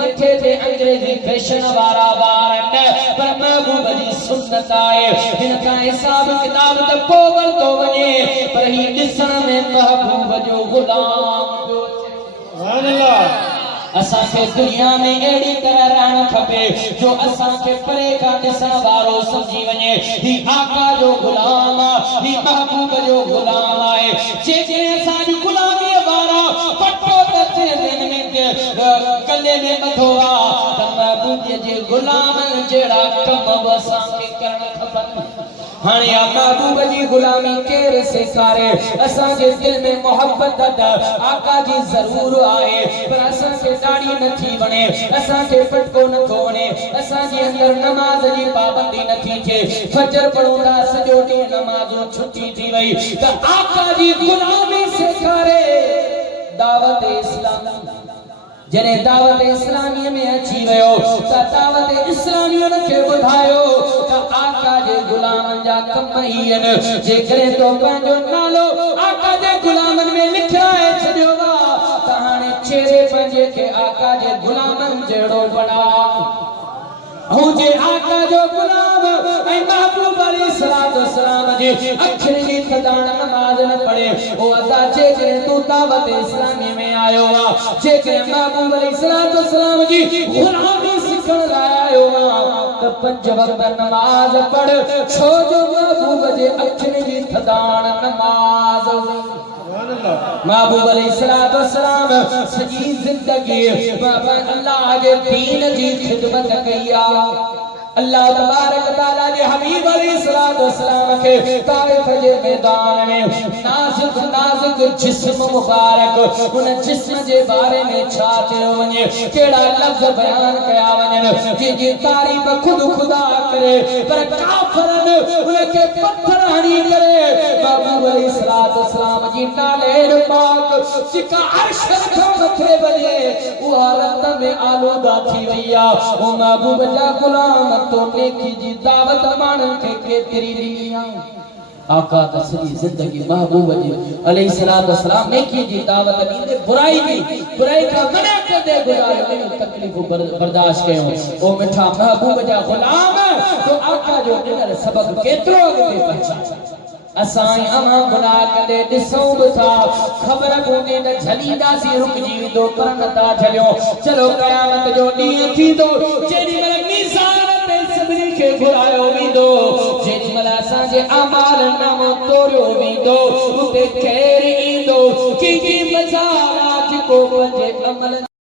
मथे ते अंग्रेजी फैशन वारा बार पर महबूब जी सुन्नत आए इनका हिसाब किताब त पोवल तो वने पर ही दिसण में महबूब जो गुलाम सुभान अल्लाह असा के दुनिया में एड़ी तरह रहना खपे जो असा के परे का दिसण वारो समझी वने ही आका जो गुलाम ही महबूब जो गुलाम आए जेके असा जी गुलामी वारा पटो ते दिन के गले में मधोवा त महबूब जे गुलाम जेड़ा कम असा के करण खपन हाने या महबूब जी गुलामी केर सेखारे असा के दिल में मोहब्बत आका जी जरूर आए पर असा के दाढ़ी नथी बने असा के पटको न वने असा जे अंदर नमाज जी पाबंदी नथी थे फजर पढ़ोदा सजो डी नमाज छुट्टी थी वई त आका जी गुलामी सेखारे दावत इस्लाम जने दावत इस्लामी में अची वयो त दावत इस्लामी के बुधायो त आका जे गुलामन जा कम ही न जे करे तो पंजो नालो आका जे गुलामन में लिखया है छडियो वा त हाने चेहरे पंजे के आका जे गुलामन जेड़ो बना हूं जे आका जो गुलाम ऐ महबूब अलैहिस्सलाम जे अखर जी खदान नमाज न पढ़े ओ अदा जे करे तू दावत इस्लामी में आयो आ जे करे महबूब अलैहिस्सलाम जी गुलामी सिखण लायो आ त पंज वक्त नमाज पढ़ छो जो महबूब जे अखर जी खदान नमाज महबूब अलैहिस्सलाम सजी जिंदगी अल्लाह के दीन की खिदमत किया अल्लाह तबारक तआला ने हबीब अलैहिस्सलाम के ताइफ के मैदान में नाजुक जिस्म मुबारक उन जिस्म के बारे में छाते वने केड़ा लफ्ज बयान कया वने जी तारीफ खुद खुदा करे पर काफरन उनके पत्थर हणी करे महबूब अलैहिस्सलाम जी नाले पाक सिका अर्श का मथे बने वो रत में आलूदा थी वैया ओ महबूब जा गुलाम तो नेकी जी दावत मानन के केतरी दिया आका तसली जिंदगी महबूब जी अलैहिस्सलाम नेकी जी दावत दींदे बुराई का मना कर दे गुजारे तकलीफ बर्दाश्त कयो ओ मिठा महबूब जा गुलाम तो आका जो दिल सबक केतरो अगे पहुंचा असाई अमा गुनाह कदे दिसो था खबर कोने न झलीदा सी रुक जी दो पर नता झलियो चलो कयामत जो दी थी दो जेडी मल मीज़ान ते सबरी के घुरायो वींदो जेडी मल असा जे अमाल नामो तोरियो वींदो उते खैर ईंदो की मज़ारात को पंजे अमल